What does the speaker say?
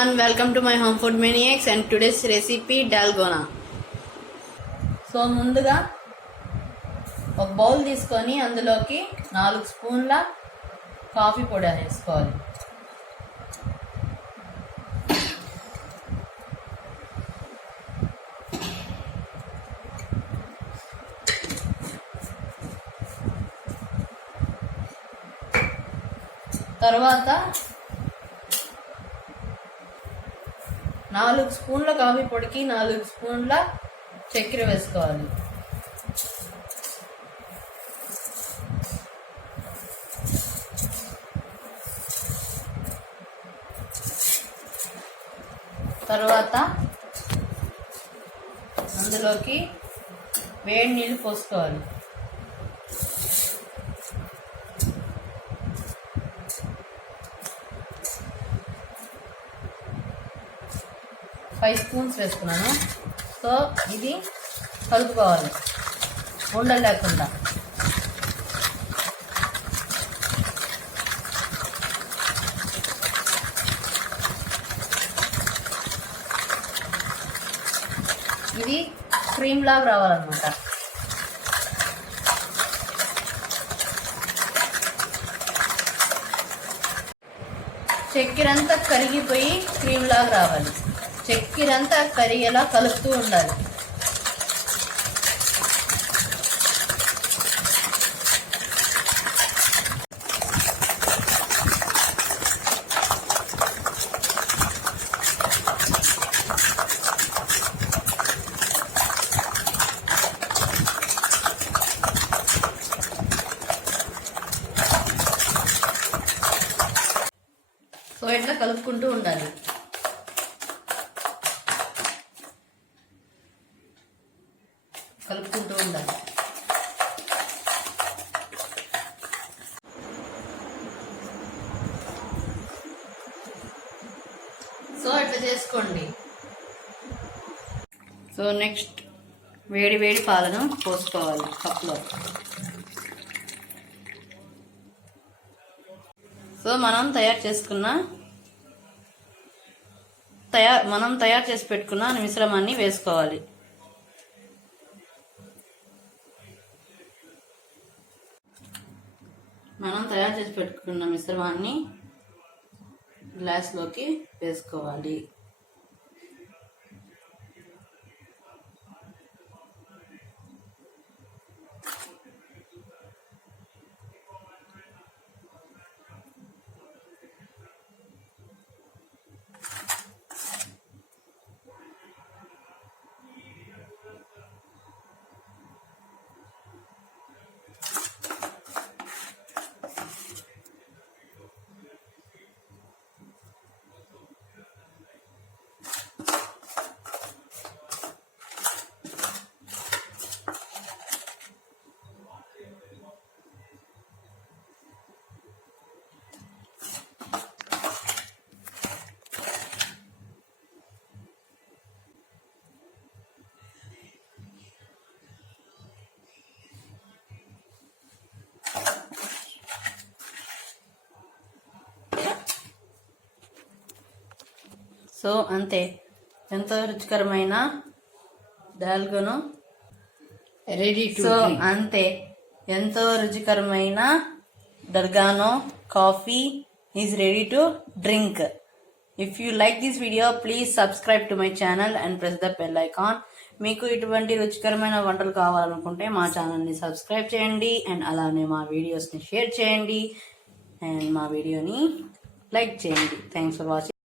everyone, welcome to my home food maniacs and today's recipe dalgona. So ముందుగా ఒక బౌల్ తీసుకొని అందులోకి 4 స్పూన్ల కాఫీ పొడి వేసుకోవాలి. తర్వాత 4 స్పూన్ల కాఫీ పొడికి 4 స్పూన్ల చక్కెర వేసుకోవాలి. తర్వాత అందులోకి వేడి నీళ్ళు పోసుకోవాలి. ఫైవ్ స్పూన్స్ వేసుకున్నాను. సో ఇది కలుపుకోవాలి ఉండలు లేకుండా. ఇది క్రీమ్ లాగా రావాలన్నమాట. చక్కెర అంతా కరిగిపోయి క్రీమ్ లాగా రావాలి. చక్కెర అంతా కరిగేలా కలుపుతూ ఉండాలి. సో ఇట్లా కలుపుకుంటూ ఉండాలి. కలుపుకుంటూ ఉండాలి. సో ఇట్లా చేసుకోండి. సో నెక్స్ట్ వేడి వేడి పాలను పోసుకోవాలి కప్లో. సో మనం తయారు చేసి పెట్టుకున్న మిశ్రమాన్ని వేసుకోవాలి. మనం తయారు చేసి పెట్టుకున్న మిశ్రమాన్ని గ్లాస్లోకి వేసుకోవాలి. సో అంతే, ఎంతో రుచికరమైన దాల్గోనా రెడీ టు సో అంతే ఎంతో రుచికరమైన dalgona coffee is ready to drink. If you like this video, please subscribe to my channel and press the bell icon. మీకు ఇటువంటి రుచికరమైన వంటలు కావాలనుకుంటే మా ఛానల్ని సబ్స్క్రైబ్ చేయండి అండ్ అలానే మా వీడియోస్ని షేర్ చేయండి అండ్ మా వీడియోని లైక్ చేయండి. Thanks for watching.